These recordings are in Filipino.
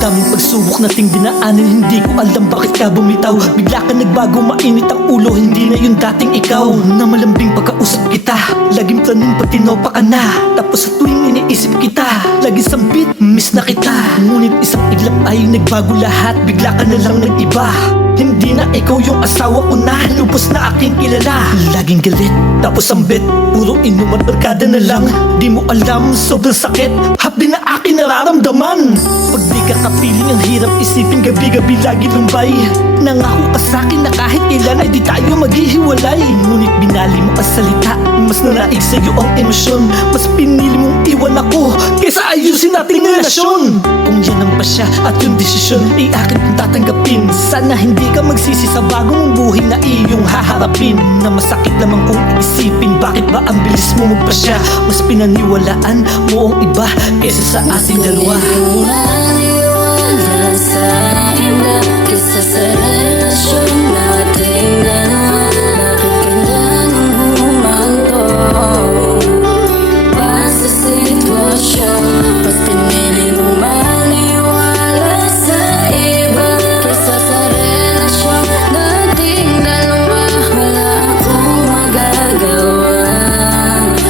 daming pagsubok nating dinaanan, hindi ko alam bakit ka bumitaw. Bigla ka nagbago, mainit ang ulo, hindi na yung dating ikaw. Na malambing pagkausap kita, laging planong patinopa ka na. Tapos sa tuwing iniisip kita, laging sambit, miss na kita. Ngunit isang iglap ay nagbago lahat, bigla ka na lang nag-iba. Hindi na ikaw yung asawa ko na, lubos na aking kilala. Laging galit, tapos sambit, puro inom at barkada na lang. Di mo alam, sobrang sakit, hapdi na aking nararamdaman. Pag di ka kapiling, ang hirap isipin, gabi-gabi lagi lumbay. Nangako ka sa'kin na kahit kailan ay di tayo maghihiwalay. Ngunit binali mo ang salita, mas nanaig sa'yo ang emosyon. Mas pinili mong iwan ako, kaysa ayusin nating relasyon. Kung yan ang pasya at yung desisyon, ay akin kong tatanggapin. Sana hindi ka magsisi sa bagong buhay na iyong haharapin. Na masakit lamang kung isipin, bakit ba ang bilis mo magpasya? Mas pinaniwalaan mo ang iba kaysa sa ating dalawa. Maniwala sa akin na kaysa sa relasyon nating dalawa. Bakit kailangan humanto pa sa sitwasyon? Mas pinili mo maniwala sa iba kaysa sa relasyon nating dalawa. Wala akong magagawa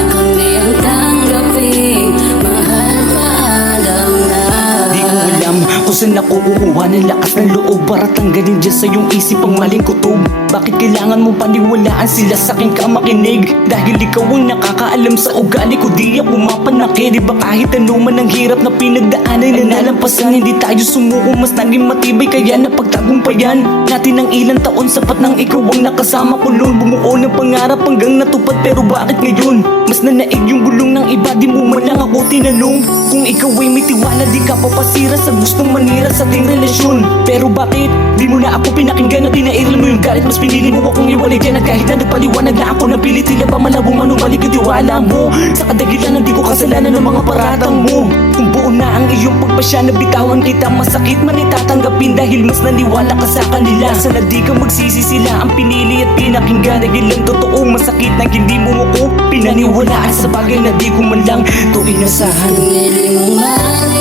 kundi ang tanggapin, mahal, paalam na. Di ko alam kung saan ako kukuha ng lakas ng loob para tanggalin dyan sa iyong isip ang maling kutob. Bakit kailangan mo paniwalaan sila sa aking kamakinig? Dahil ikaw ang nakakaalam sa ugali ko, di ako mapanakit. Di ba kahit ano man ang hirap na pinagdaanan na nalampasan, hindi tayo sumuko, mas naging matibay kaya napagtagumpayan natin ang ilang taon. Sapat nang ikaw ang nakasama ko noon, bumuo ng pangarap hanggang natupad. Pero bakit ngayon mas nanaig yung bulong ng iba? Di mo man lang ako tinanong kung ikaw ay may tiwala, di ka papasira sa gustong manira sa ating relasyon. Pero bakit di mo na ako pinakinggan at tinairal mo yung galit? Mas pinili mo akong iwalay dyan at kahit na nagpaliwanag na ako ng pilit, tila ba malabong manumalik ang tiwala mo sa kadagilan na di ko kasalanan ng mga paratang mo. Kung buo na ang iyong pagpasya na bitawan kita, masakit man itatanggapin dahil mas naniwala ka sa kanila. Sana di ka magsisi, sila ang pinili at pinakinggan. Dahil ang totoong masakit na hindi mo ako pinaniwalaan sa bagay na di ko man lang to inasahan. Pinili mo maniwala